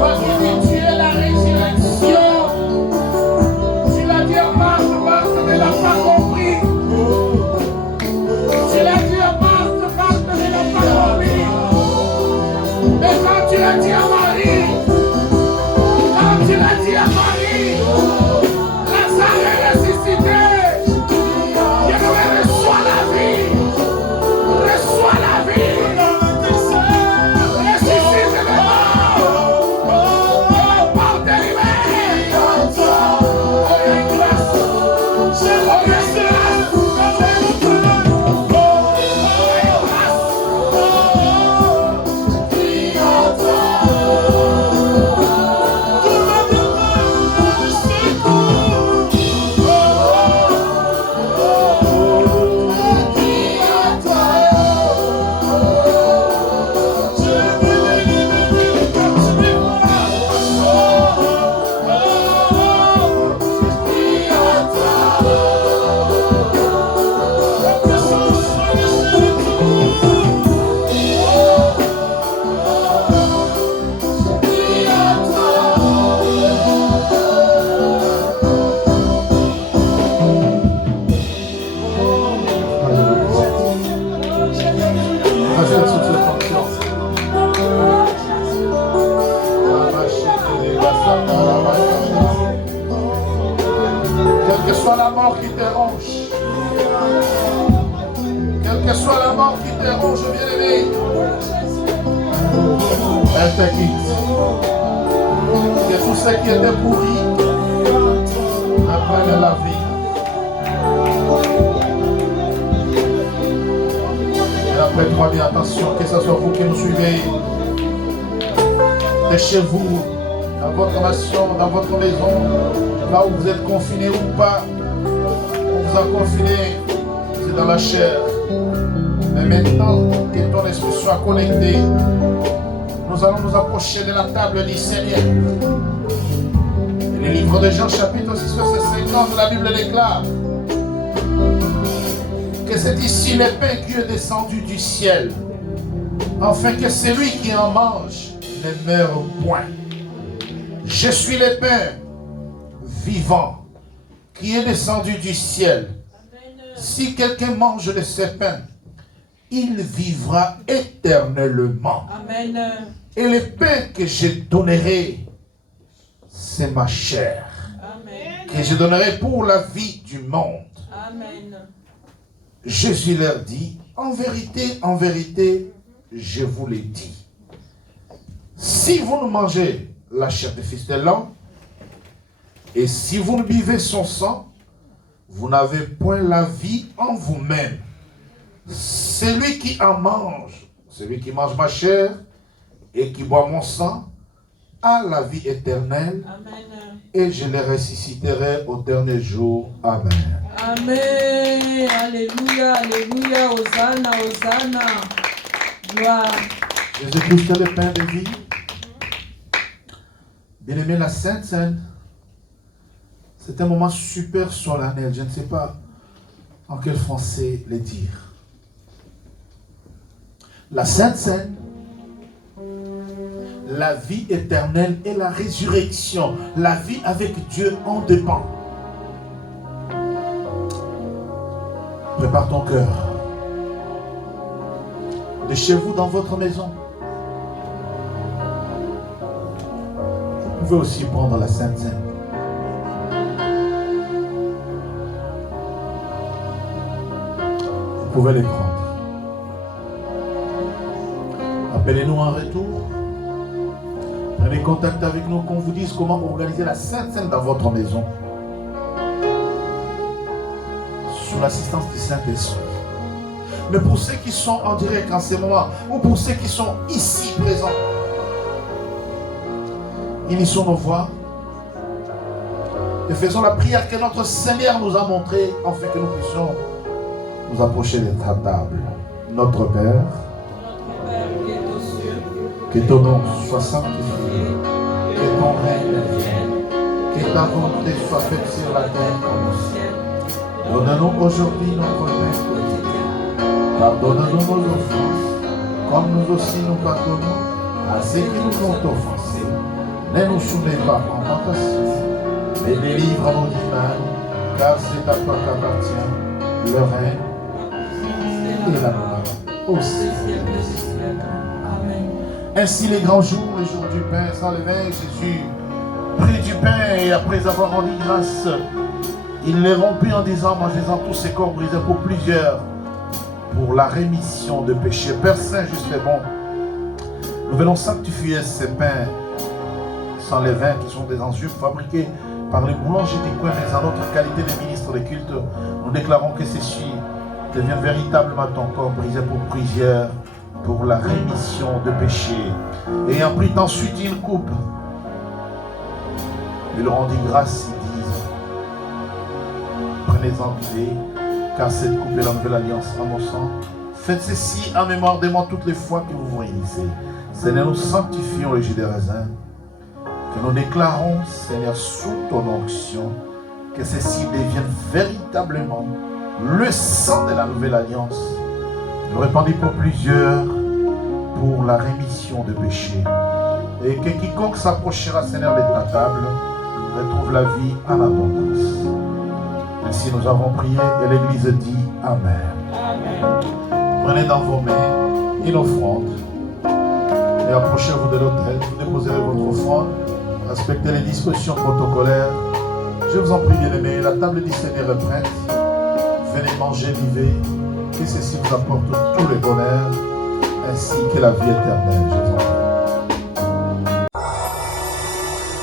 Parce que tu es la résurrection. Tu l'as dit à Marthe, Marthe ne l'a pas compris. Tu l'as dit à Marthe, Marthe ne l'a pas compris. Mais quand tu l'as dit à Marie, quand tu l'as dit à Marie, Lazare est ressuscité. Bien-aimé, reçois la vie. Reçois la vie. Ressuscite les morts. Porte libérée. Oh, il y a une grâce. Oh, il y a une grâce. Quelle que soit la mort qui te ronge, quelle que soit la mort qui te ronge, bien-aimé, elle te quitte. Que tout ce qui était pourri reprenne la vie. Et après, prenez attention, que ce soit vous qui nous suivez, de chez vous, dans votre nation, dans votre maison, là où vous êtes confiné ou pas, on vous a confiné, c'est dans la chair. Mais maintenant que ton esprit soit connecté, nous allons nous approcher de la table du Seigneur. Et le livre de Jean, chapitre 6, verset 50, la Bible déclare que c'est ici le pain qui est descendu du ciel, afin que celui qui en mange ne meure point. Je suis le pain vivant qui est descendu du ciel. Si quelqu'un mange de ce pain, il vivra éternellement. Amen. Et le pain que je donnerai, c'est ma chair. Amen. Que je donnerai pour la vie du monde. Amen. Jésus leur dit, en vérité, je vous l'ai dit. Si vous ne mangez la chair du Fils de l'homme, et si vous ne buvez son sang, vous n'avez point la vie en vous-même. Celui qui en mange, celui qui mange ma chair et qui boit mon sang, a la vie éternelle. Amen. Et je les ressusciterai au dernier jour. Amen. Amen. Alléluia, alléluia, Hosanna, Hosanna. Gloire. Jésus-Christ est le pain de vie. Bien-aimé, la Sainte Seine, c'est un moment super solennel. Je ne sais pas en quel français le dire. La Sainte Seine, la vie éternelle et la résurrection. La vie avec Dieu en dépend. Prépare ton cœur. De chez vous, dans votre maison. Vous pouvez aussi prendre la Sainte Seine. Vous pouvez les prendre. Appelez-nous en retour. Prenez contact avec nous, qu'on vous dise comment organiser la Sainte Seine dans votre maison. Sous l'assistance du Saint-Esprit. Mais pour ceux qui sont en direct en ce moment, ou pour ceux qui sont ici présents, unissons nos voix et faisons la prière que notre Seigneur nous a montrée, afin que nous puissions nous approcher de ta table. Notre Père, que ton nom soit sanctifié, que ton règne vienne, Que ta volonté soit faite sur la terre comme au ciel. Donne-nous aujourd'hui notre pain quotidien. Pardonne-nous nos offenses, comme nous aussi nous pardonnons à ceux qui nous ont offensés. Ne nous soumets pas en tentation, mais délivre-nous du mal, car c'est à toi qu'appartient le règne et la gloire au Seigneur. Amen. Ainsi les grands jours, les jours du pain s'enlevaient, Jésus prit du pain et après avoir rendu grâce, il les rompit en disant, mangez-en tous ces corps brisés pour plusieurs, pour la rémission de péchés. Père Saint, juste et bon, nous venons sanctifier ces pains sans levain qui sont des enzymes fabriqués par les boulangers des coins, mais en notre qualité de ministre de culte, nous déclarons que ceci devient véritablement ton corps brisé pour plusieurs, pour la rémission de péchés. Et en prit ensuite une coupe, il rendit grâce, il dit, prenez-en, buvez, car cette coupe est la nouvelle alliance en mon sang. Faites ceci en mémoire de moi toutes les fois que vous vous réunissez. Seigneur, nous sanctifions le jus des raisins, que nous déclarons, Seigneur, sous ton onction, que ceci devienne véritablement le sang de la nouvelle alliance, répandu pour plusieurs, pour la rémission de péchés. Et que quiconque s'approchera, Seigneur, de ta table, retrouve la vie en abondance. Ainsi nous avons prié et l'Église dit Amen. Amen. Prenez dans vos mains une offrande et approchez-vous de l'autel. Vous déposerez votre offrande. Respectez les dispositions protocolaires. Je vous en prie, bien-aimés, la table du Seigneur est prête. Venez manger, vivez. Que ceci vous apporte tous les bonheurs ainsi que la vie éternelle. Je vous en prie.